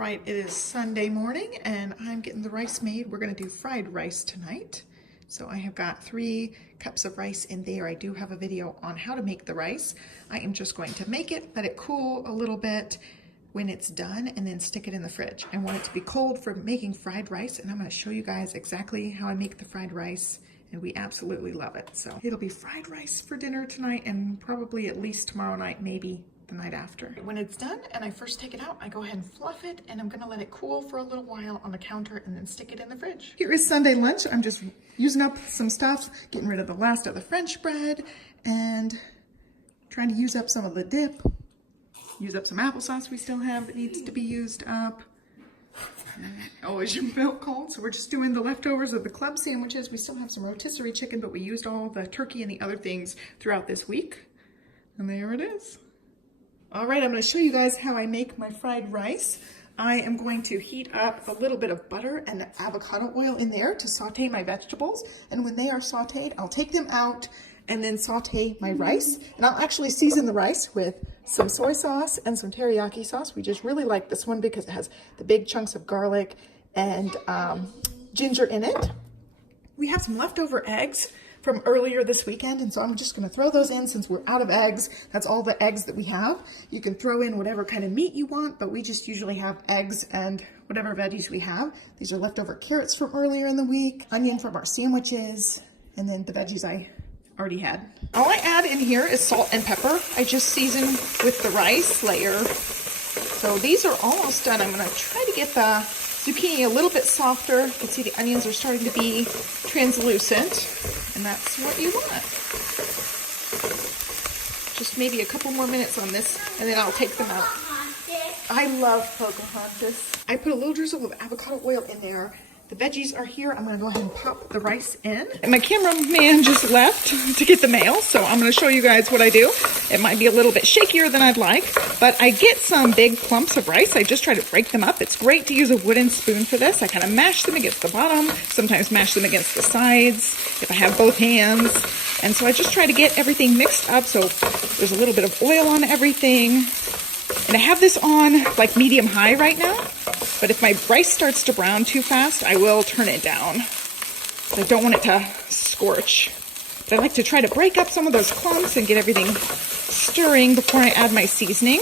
right, it is Sunday morning and I'm getting the rice made. We're gonna do fried rice tonight. So I have got 3 cups of rice in there. I do have a video on how to make the rice. I am just going to make it, let it cool a little bit when it's done, and then stick it in the fridge. I want it to be cold for making fried rice, and I'm gonna show you guys exactly how I make the fried rice, and we absolutely love it. So it'll be fried rice for dinner tonight and probably at least tomorrow night, maybe the night after. When it's done and I first take it out, I go ahead and fluff it, and I'm gonna let it cool for a little while on the counter and then stick it in the fridge. Here is Sunday lunch. I'm just using up some stuff, getting rid of the last of the French bread and trying to use up some of the dip. Use up some applesauce we still have that needs to be used up. Oh, is your milk cold? So we're just doing the leftovers of the club sandwiches. We still have some rotisserie chicken, but we used all the turkey and the other things throughout this week. And there it is. All right, I'm going to show you guys how I make my fried rice. I am going to heat up a little bit of butter and avocado oil in there to saute my vegetables. And when they are sauteed, I'll take them out and then saute my rice. And I'll actually season the rice with some soy sauce and some teriyaki sauce. We just really like this one because it has the big chunks of garlic and ginger in it. We have some leftover eggs from earlier this weekend, and so I'm just gonna throw those in since we're out of eggs. That's all the eggs that we have. You can throw in whatever kind of meat you want, but we just usually have eggs and whatever veggies we have. These are leftover carrots from earlier in the week, onion from our sandwiches, and then the veggies I already had. All I add in here is salt and pepper. I just season with the rice layer. So these are almost done. I'm gonna try to get the zucchini a little bit softer. You can see the onions are starting to be translucent, and that's what you want. Just maybe a couple more minutes on this, and then I'll take them out. I love Pocahontas. I put a little drizzle of avocado oil in there. The veggies are here. I'm gonna go ahead and pop the rice in. And my cameraman just left to get the mail, so I'm gonna show you guys what I do. It might be a little bit shakier than I'd like, but I get some big clumps of rice. I just try to break them up. It's great to use a wooden spoon for this. I kind of mash them against the bottom, sometimes mash them against the sides if I have both hands. And so I just try to get everything mixed up so there's a little bit of oil on everything. And I have this on like medium high right now. But if my rice starts to brown too fast, I will turn it down. I don't want it to scorch. But I like to try to break up some of those clumps and get everything stirring before I add my seasoning.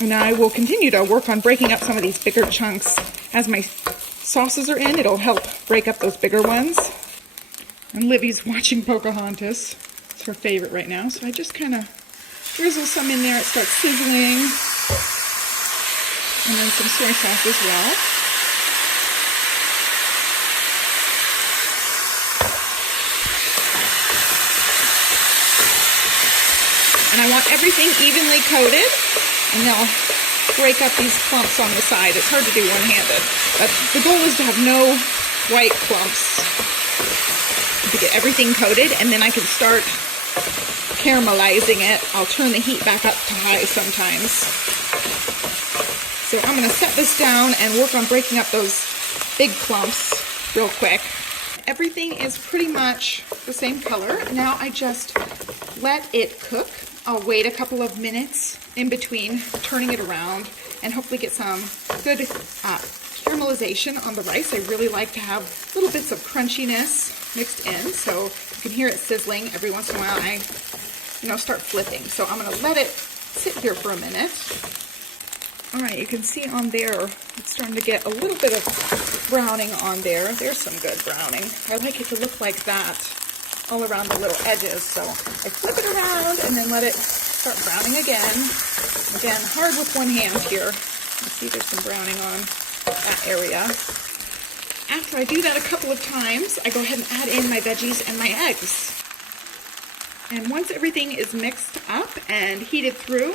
And I will continue to work on breaking up some of these bigger chunks. As my sauces are in, it'll help break up those bigger ones. And Livy's watching Pocahontas. It's her favorite right now. So I just kind of drizzle some in there. It starts sizzling. And then some soy sauce as well. And I want everything evenly coated, and they'll break up these clumps on the side. It's hard to do one-handed, but the goal is to have no white clumps to get everything coated, and then I can start caramelizing it. I'll turn the heat back up to high sometimes. So I'm going to set this down and work on breaking up those big clumps real quick. Everything is pretty much the same color. Now I just let it cook. I'll wait a couple of minutes in between turning it around and hopefully get some good caramelization on the rice. I really like to have little bits of crunchiness mixed in, so you can hear it sizzling. Every once in a while I start flipping. So I'm going to let it sit here for a minute. All right, you can see on there, it's starting to get a little bit of browning on there. There's some good browning. I like it to look like that all around the little edges. So I flip it around and then let it start browning again. Again, hard with one hand here. You see there's some browning on that area. After I do that a couple of times, I go ahead and add in my veggies and my eggs. And once everything is mixed up and heated through,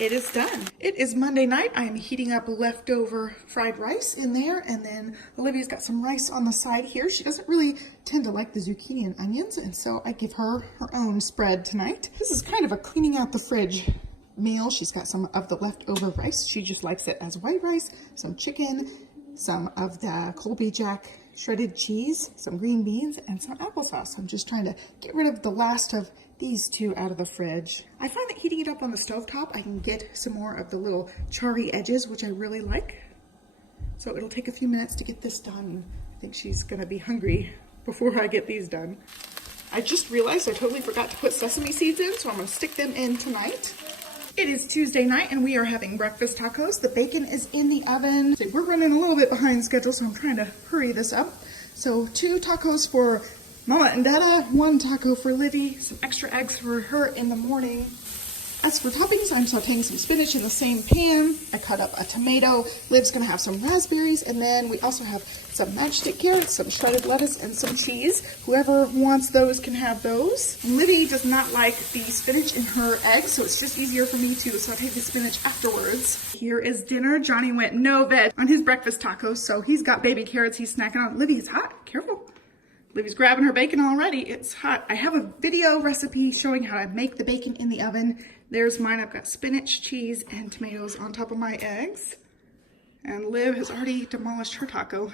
it is done. It is Monday night. I am heating up leftover fried rice in there, and then Olivia's got some rice on the side here. She doesn't really tend to like the zucchini and onions, and so I give her her own spread tonight. This is kind of a cleaning out the fridge meal. She's got some of the leftover rice. She just likes it as white rice, some chicken, some of the Colby Jack shredded cheese, some green beans, and some applesauce. I'm just trying to get rid of the last of these two out of the fridge. I find that heating it up on the stovetop, I can get some more of the little charry edges, which I really like. So it'll take a few minutes to get this done. I think she's gonna be hungry before I get these done. I just realized I totally forgot to put sesame seeds in, so I'm gonna stick them in tonight. It is Tuesday night and we are having breakfast tacos. The bacon is in the oven. So we're running a little bit behind schedule, so I'm trying to hurry this up. So 2 tacos for Mama and Dada, 1 taco for Livy, some extra eggs for her in the morning. As for toppings, I'm sauteing some spinach in the same pan. I cut up a tomato. Liv's gonna have some raspberries, and then we also have some matchstick carrots, some shredded lettuce, and some cheese. Whoever wants those can have those. Livy does not like the spinach in her eggs, so it's just easier for me to saute the spinach afterwards. Here is dinner. Johnny went no veg on his breakfast tacos, so he's got baby carrots he's snacking on. Livy, it's hot, careful. Livy's grabbing her bacon already. It's hot. I have a video recipe showing how to make the bacon in the oven. There's mine. I've got spinach, cheese, and tomatoes on top of my eggs. And Liv has already demolished her taco.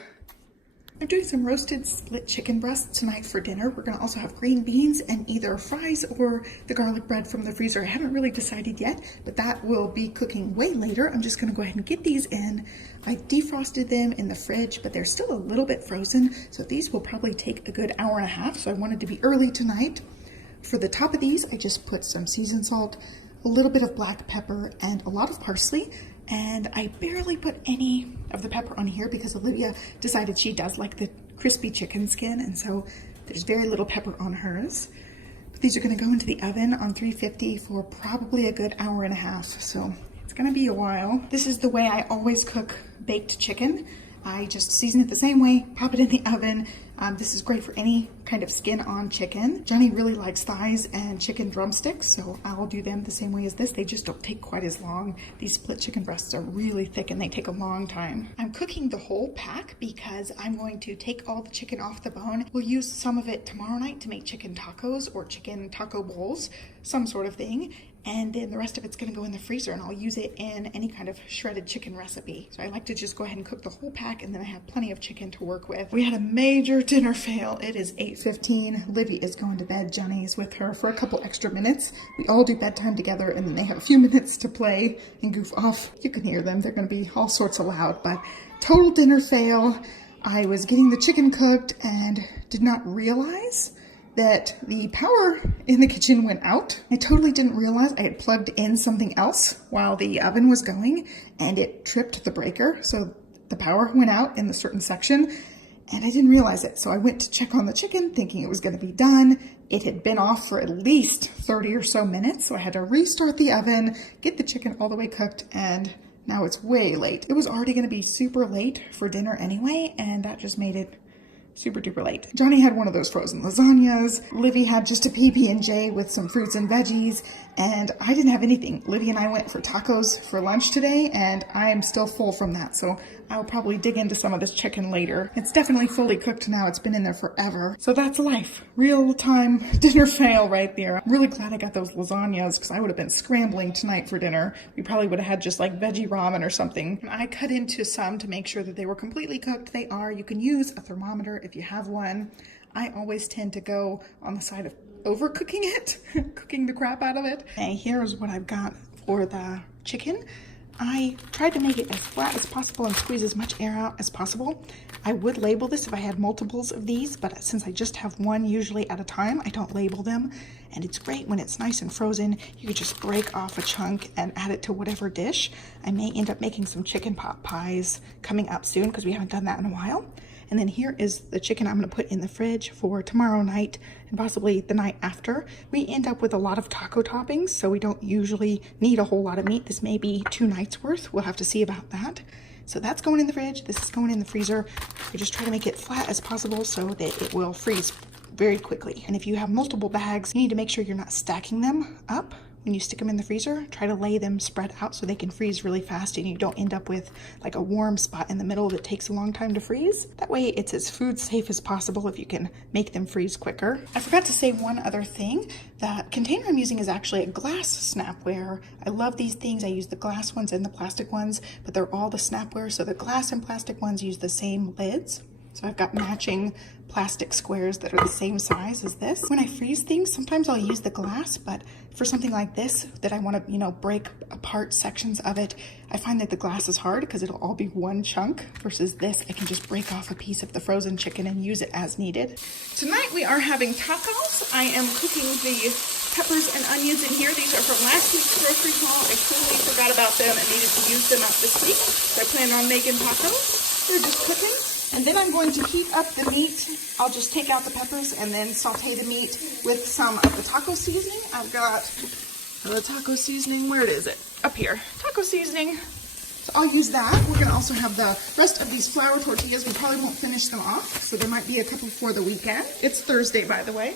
I'm doing some roasted split chicken breasts tonight for dinner. We're gonna also have green beans and either fries or the garlic bread from the freezer. I haven't really decided yet, but that will be cooking way later. I'm just gonna go ahead and get these in. I defrosted them in the fridge, but they're still a little bit frozen, so these will probably take a good hour and a half, so I wanted to be early tonight. For the top of these, I just put some seasoned salt, a little bit of black pepper, and a lot of parsley. And I barely put any of the pepper on here because Olivia decided she does like the crispy chicken skin, and so there's very little pepper on hers. But these are gonna go into the oven on 350 for probably a good hour and a half, so it's gonna be a while. This is the way I always cook baked chicken. I just season it the same way, pop it in the oven. This is great for any kind of skin on chicken. Johnny really likes thighs and chicken drumsticks, so I'll do them the same way as this. They just don't take quite as long. These split chicken breasts are really thick and they take a long time. I'm cooking the whole pack because I'm going to take all the chicken off the bone. We'll use some of it tomorrow night to make chicken tacos or chicken taco bowls, some sort of thing. And then the rest of it's gonna go in the freezer and I'll use it in any kind of shredded chicken recipe. So I like to just go ahead and cook the whole pack and then I have plenty of chicken to work with. We had a major dinner fail. It is 8:15. Livy is going to bed. Johnny's with her for a couple extra minutes. We all do bedtime together and then they have a few minutes to play and goof off. You can hear them. They're gonna be all sorts of loud, but total dinner fail. I was getting the chicken cooked and did not realize that the power in the kitchen went out. I totally didn't realize I had plugged in something else while the oven was going and it tripped the breaker. So the power went out in a certain section and I didn't realize it. So I went to check on the chicken thinking it was gonna be done. It had been off for at least 30 or so minutes. So I had to restart the oven, get the chicken all the way cooked, and now it's way late. It was already gonna be super late for dinner anyway, and that just made it super duper late. Johnny had one of those frozen lasagnas. Livy had just a PB&J with some fruits and veggies, and I didn't have anything. Livy and I went for tacos for lunch today, and I am still full from that, so I'll probably dig into some of this chicken later. It's definitely fully cooked now. It's been in there forever. So that's life. Real-time dinner fail right there. I'm really glad I got those lasagnas because I would have been scrambling tonight for dinner. We probably would have had just like veggie ramen or something. And I cut into some to make sure that they were completely cooked. They are. You can use a thermometer if you have one. I always tend to go on the side of overcooking it, cooking the crap out of it. And here's what I've got for the chicken. I tried to make it as flat as possible and squeeze as much air out as possible. I would label this if I had multiples of these, but since I just have one usually at a time, I don't label them. And it's great when it's nice and frozen. You could just break off a chunk and add it to whatever dish. I may end up making some chicken pot pies coming up soon because we haven't done that in a while. And then here is the chicken I'm gonna put in the fridge for tomorrow night and possibly the night after. We end up with a lot of taco toppings, so we don't usually need a whole lot of meat. This may be 2 nights worth. We'll have to see about that. So that's going in the fridge. This is going in the freezer. I just try to make it flat as possible so that it will freeze very quickly. And if you have multiple bags, you need to make sure you're not stacking them up. When you stick them in the freezer, try to lay them spread out so they can freeze really fast and you don't end up with like a warm spot in the middle that takes a long time to freeze. That way it's as food safe as possible if you can make them freeze quicker. I forgot to say one other thing. The container I'm using is actually a glass snapware. I love these things. I use the glass ones and the plastic ones, but they're all the snapware. So the glass and plastic ones use the same lids. So I've got matching plastic squares that are the same size as this. When I freeze things, sometimes I'll use the glass, but for something like this that I want to, you know, break apart sections of it, I find that the glass is hard because it'll all be one chunk versus this. I can just break off a piece of the frozen chicken and use it as needed. Tonight we are having tacos. I am cooking the peppers and onions in here. These are from last week's grocery haul. I totally forgot about them and needed to use them up this week. So I plan on making tacos. They're just cooking. And then I'm going to heat up the meat. I'll just take out the peppers and then saute the meat with some of the taco seasoning. I've got the taco seasoning. Where is it? Up here. Taco seasoning. So I'll use that. We're going to also have the rest of these flour tortillas. We probably won't finish them off, so there might be a couple for the weekend. It's Thursday, by the way.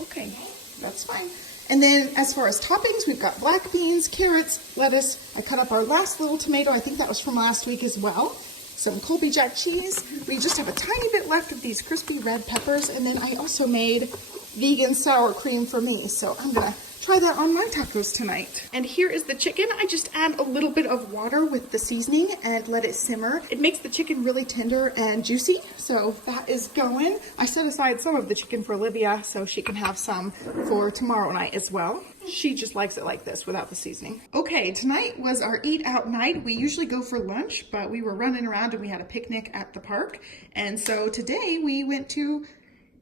Okay, that's fine. And then as far as toppings, we've got black beans, carrots, lettuce. I cut up our last little tomato. I think that was from last week as well. Some Colby Jack cheese. We just have a tiny bit left of these crispy red peppers. And then I also made vegan sour cream for me. So I'm gonna try that on my tacos tonight. And here is the chicken. I just add a little bit of water with the seasoning and let it simmer. It makes the chicken really tender and juicy. So that is going. I set aside some of the chicken for Olivia so she can have some for tomorrow night as well. She just likes it like this without the seasoning. Okay, tonight was our eat out night. We usually go for lunch, but we were running around and we had a picnic at the park. And so today we went to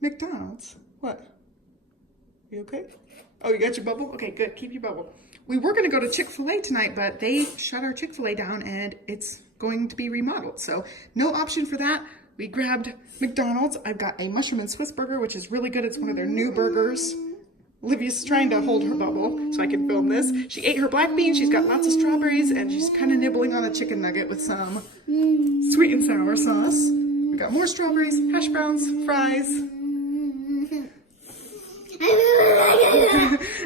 McDonald's. What? You okay? Oh, you got your bubble? Okay, good. Keep your bubble. We were going to go to Chick-fil-A tonight, but they shut our Chick-fil-A down and it's going to be remodeled. So no option for that. We grabbed McDonald's. I've got a mushroom and Swiss burger, which is really good. It's one of their new burgers. Olivia's trying to hold her bubble so I can film this. She ate her black beans. She's got lots of strawberries and she's kind of nibbling on a chicken nugget with some sweet and sour sauce. We got more strawberries, hash browns, fries.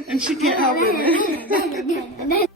And she can't help it.